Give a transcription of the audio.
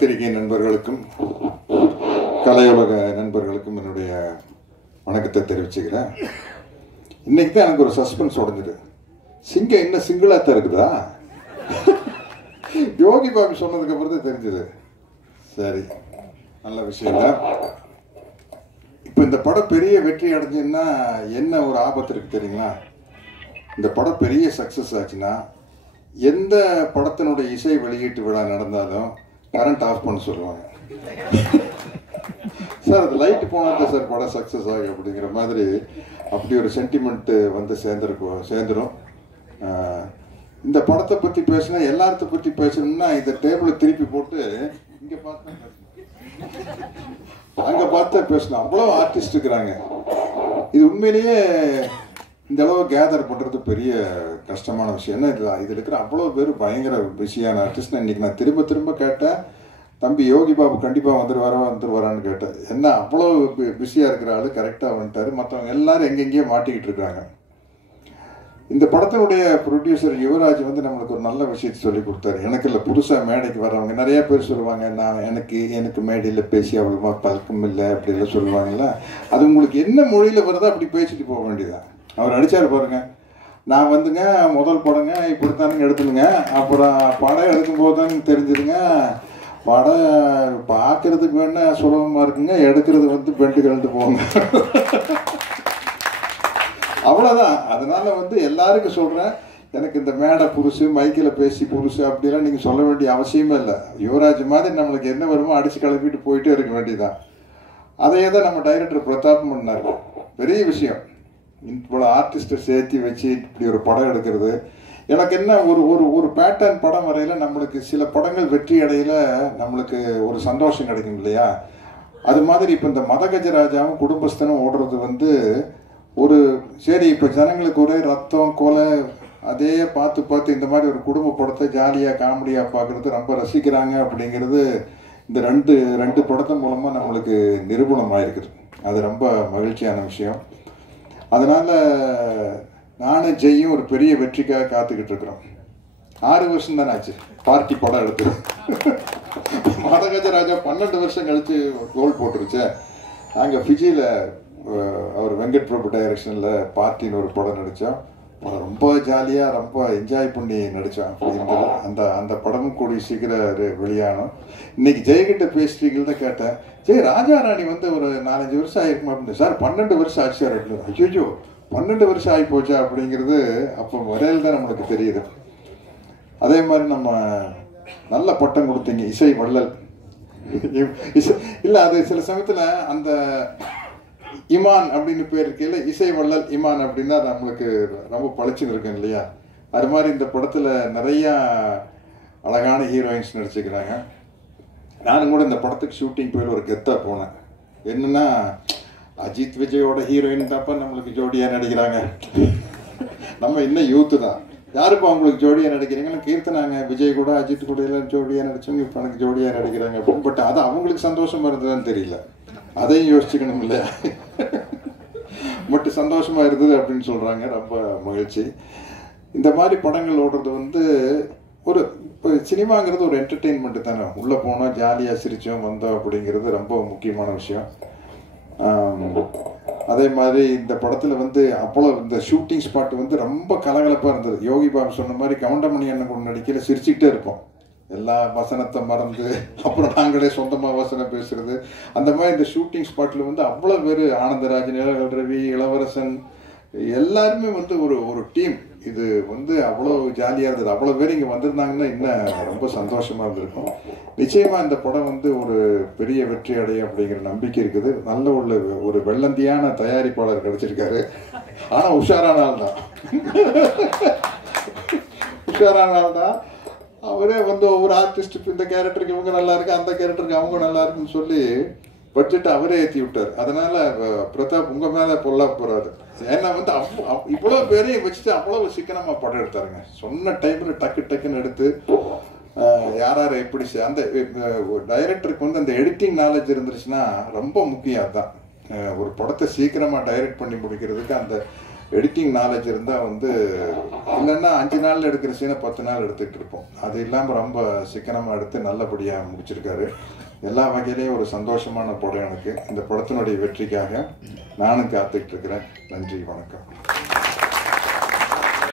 பத்திரிகை நண்பர்களுக்கும் கலையுலக நண்பர்களுக்கும் என்னுடைய வணக்கத்தை தெரிவிச்சுக்கிறேன். இன்னைக்கு தான் எனக்கு ஒரு சஸ்பென்ஸ் உடஞ்சிது. சிங்கம் இன்னும் சிங்கிளாக தான் இருக்குதா? யோகி பாபு சொன்னதுக்கு அப்புறம் தான் தெரிஞ்சது. சரி, நல்ல விஷயம் தான். இப்போ இந்த படம் பெரிய வெற்றி அடைஞ்சுன்னா என்ன ஒரு ஆபத்து இருக்கு தெரியுங்களா? இந்த படம் பெரிய சக்ஸஸ் ஆச்சுன்னா எந்த படத்தினுடைய இசை வெளியீட்டு விழா நடந்தாலும் கரண்ட் ஆஃப் பண்ண சொல்லுவாங்க. சார் அது லைட் போனால் சார் படம் சக்ஸஸ் ஆகும் அப்படிங்கிற மாதிரி அப்படி ஒரு சென்டிமெண்ட்டு வந்து சேர்ந்துடும். இந்த படத்தை பற்றி பேசினா எல்லாத்த பற்றி பேசணும்னா இந்த டேபிளை திருப்பி போட்டு இங்கே பார்த்தா அங்கே பார்த்தா பேசணும். அவ்வளோ ஆர்டிஸ்ட் இருக்கிறாங்க. இது உண்மையிலேயே இந்த அளவு கேதர் பண்ணுறது பெரிய கஷ்டமான விஷயம். என்ன இதில் இருக்கிற அவ்வளோ பேர் பயங்கர பிஸியான ஆர்டிஸ்ட். இன்றைக்கி நான் திரும்ப திரும்ப கேட்டேன், தம்பி யோகி பாபு கண்டிப்பாக வந்துருவாரான்னு கேட்டேன். என்ன அவ்வளோ பிஸியாக இருக்கிற ஆள் கரெக்டாக வந்துட்டார். மற்றவங்க எல்லாரும் எங்கெங்கேயோ மாட்டிக்கிட்டு இருக்காங்க. இந்த படத்தினுடைய ப்ரொடியூசர் யுவராஜ் வந்து நம்மளுக்கு ஒரு நல்ல விஷயத்தை சொல்லி கொடுத்தாரு. எனக்கு இல்லை, புதுசாக மேடைக்கு வர்றவங்க நிறைய பேர் சொல்லுவாங்க, நான் எனக்கு மேடையில் பேசி அவ்வளோமா பழக்கம் இல்லை அப்படிலாம் சொல்லுவாங்கல்ல. அது உங்களுக்கு என்ன மொழியில் வருதோ அப்படி பேசிட்டு போக வேண்டியதான். அவர் அடித்தார் பாருங்க, நான் வந்துங்க முதல் படங்க இப்படித்தானுங்க எடுத்துனுங்க, அப்புறம் படம் எடுக்கும்போது தானுங்க தெரிஞ்சுதுங்க, படம் பார்க்கறதுக்கு வேணா சுலபமாக இருக்குங்க, எடுக்கிறது வந்து பெண்டு கலந்து போங்க. அவ்வளோதான். அதனால வந்து எல்லாருக்கும் சொல்கிறேன், எனக்கு இந்த மேடை புதுசு, மைக்கில் பேசி புதுசு அப்படிலாம் நீங்கள் சொல்ல வேண்டிய அவசியமே இல்லை. யுவராஜ் மாதிரி நம்மளுக்கு என்ன வருமோ அடித்து கிளப்பிட்டு போயிட்டே இருக்க வேண்டியதான். அதையே தான் நம்ம டைரக்டர் பிரதாப் பண்ணார். பெரிய விஷயம். இவ்வளோ ஆர்டிஸ்ட்டை சேர்த்து வச்சு இப்படி ஒரு படம் எடுக்கிறது. எனக்கு என்ன ஒரு ஒரு ஒரு பேட்டர்ன் படம் வரையில் நம்மளுக்கு சில படங்கள் வெற்றி அடையில நம்மளுக்கு ஒரு சந்தோஷம் கிடைக்கும் இல்லையா? அது மாதிரி இப்போ இந்த மதகஜராஜாவும் குடும்பஸ்தனும் ஓடுறது வந்து ஒரு சரி, இப்போ ஜனங்களுக்கு ஒரே ரத்தம் கொலை அதே பார்த்து இந்த மாதிரி ஒரு குடும்ப படத்தை ஜாலியாக காமெடியாக பார்க்குறது ரொம்ப ரசிக்கிறாங்க அப்படிங்கிறது இந்த ரெண்டு படத்தின் மூலமாக நம்மளுக்கு நிரூபணம் ஆயிருக்குது. அது ரொம்ப மகிழ்ச்சியான விஷயம். அதனால் நானும் ஜெய்யும் ஒரு பெரிய வெற்றிக்காக காத்துக்கிட்டு இருக்கிறோம். 6 வருஷம் தானே ஆச்சு பார்ட்டி படம் எடுத்து. மதகஜராஜா 12 வருஷம் கழித்து கோல் போட்டுருச்சு. நாங்கள் ஃபிஜியில் அவர் வெங்கட் பிரபு டைரக்ஷனில் பார்ட்டின்னு ஒரு படம் நடித்தோம். ரொம்ப ஜாலியாக ரொம்ப என்ஜாய் பண்ணி நடித்தோம். அந்த அந்த படமும் கூடிய சீக்கிரம் வெளியானோம். இன்னைக்கு ஜெயகிட்ட பேசுறீங்கள தான் கேட்டேன், ஜெய் ராஜா ராணி வந்து ஒரு 4-5 வருஷம் ஆகிருக்குமா அப்படின்னு. சார் 12 வருஷம் ஆச்சு சார் அப்படின்னு. ஐயோ 12 வருஷம் ஆகி போச்சா அப்படிங்கிறது அப்போ வரையில் தான் நம்மளுக்கு தெரியுது. அதே மாதிரி நம்ம நல்ல பட்டம் கொடுத்தீங்க, இசை வள்ளல். இல்லை, அது சில சமயத்தில் அந்த இமான் அப்படின்னு பேர் இருக்கையில் இசை வள்ளல் இமான் அப்படின்னா நம்மளுக்கு ரொம்ப பளிச்சுன்னு இருக்கேன் இல்லையா? அது மாதிரி இந்த படத்தில் நிறையா அழகான ஹீரோயின்ஸ் நடிச்சுக்கிறாங்க. நானும் கூட இந்த படத்துக்கு ஷூட்டிங் போய் ஒரு கெத்தாக போனேன். என்னென்னா, அஜித் விஜயோட ஹீரோயின் தாப்பா நம்மளுக்கு ஜோடியாக நடிக்கிறாங்க. நம்ம இன்னும் யூத்து தான். யாருப்பா அவங்களுக்கு ஜோடியாக நடிக்கிறீங்கன்னு கீர்த்தனாங்க. விஜய் கூட அஜித் கூட எல்லாம் ஜோடியாக நடிச்சவங்க இப்போ எனக்கு ஜோடியாக நடிக்கிறாங்க அப்படின்னு. பட் அது அவங்களுக்கு சந்தோஷமாக இருந்ததுன்னு தெரியல. அதையும் யோசிச்சுக்கணும் இல்லையா? மட்டும் சந்தோஷமாக இருந்தது அப்படின்னு சொல்கிறாங்க. ரொம்ப மகிழ்ச்சி. இந்த மாதிரி படங்கள் ஓடுறது வந்து ஒரு இப்போ சினிமாங்கிறது ஒரு என்டர்டெயின்மெண்ட்டு தானே. உள்ளே போனோம், ஜாலியாக சிரித்தோம் வந்தோம் அப்படிங்கிறது ரொம்ப முக்கியமான விஷயம். அதே மாதிரி இந்த படத்தில் வந்து அவ்வளோ இந்த ஷூட்டிங் ஸ்பாட் வந்து ரொம்ப கலகலப்பாக இருந்தது. யோகி பாபு சொன்ன மாதிரி கவுண்டமணி அண்ணன் கூட நடிக்கல சிரிச்சுக்கிட்டே இருப்போம். எல்லா வசனத்தை மறந்து அப்புறம் நாங்களே சொந்தமாக வசனம் பேசுறது. அந்த மாதிரி இந்த ஷூட்டிங் ஸ்பாட்டில் வந்து அவ்வளோ பேர், ஆனந்தராஜ், நிலகல் ரவி, இளவரசன் எல்லாருமே வந்து ஒரு டீம். இது வந்து அவ்வளோ ஜாலியாக இருந்தது. அவ்வளோ பேர் இங்கே வந்திருந்தாங்கன்னா இன்னும் ரொம்ப சந்தோஷமாக இருந்திருக்கும். நிச்சயமாக இந்த படம் வந்து ஒரு பெரிய வெற்றி அடையும் அப்படிங்கிற நம்பிக்கை இருக்குது. நல்ல ஒரு வெள்ளந்தியான தயாரிப்பாளர் கிடைச்சிருக்காரு. ஆனால் உஷாரான ஆள் தான். உஷாரான ஆள் தான். அவரே வந்து ஒவ்வொரு ஆர்டிஸ்ட்டுக்கு இந்த கேரக்டருக்கு இவங்க நல்லா இருக்கு, அந்த கேரக்டருக்கு அவங்க நல்லா இருக்குன்னு சொல்லி பட்ஜெட்டை அவரே ஏற்றி விட்டார். அதனால பிரதாப் உங்கள் மேலே பொல்லா போகிறாரு. ஏன்னா வந்து இவ்வளோ பேரையும் வச்சுட்டு அவ்வளோ சிக்கனமாக படம் எடுத்தாருங்க. சொன்ன டைமில் டக்குன்னு எடுத்து யார் எப்படி அந்த டைரக்டருக்கு வந்து அந்த எடிட்டிங் நாலேஜ் இருந்துருச்சுன்னா ரொம்ப முக்கியம். அதுதான் ஒரு படத்தை சீக்கிரமாக டைரக்ட் பண்ணி முடிக்கிறதுக்கு அந்த எடிட்டிங் நாலேஜ் இருந்தால் வந்து இல்லைன்னா 5 நாளில் எடுக்கிற சீனை 10 நாள் எடுத்துக்கிட்டு இருப்போம். அது இல்லாமல் ரொம்ப சிக்கனமாக எடுத்து நல்லபடியாக முடிச்சிருக்காரு. எல்லா வகையிலையும் ஒரு சந்தோஷமான படம் எனக்கு. இந்த படத்தினுடைய வெற்றிக்காக நானும் காத்துக்கிட்டு இருக்கிறேன். நன்றி, வணக்கம்.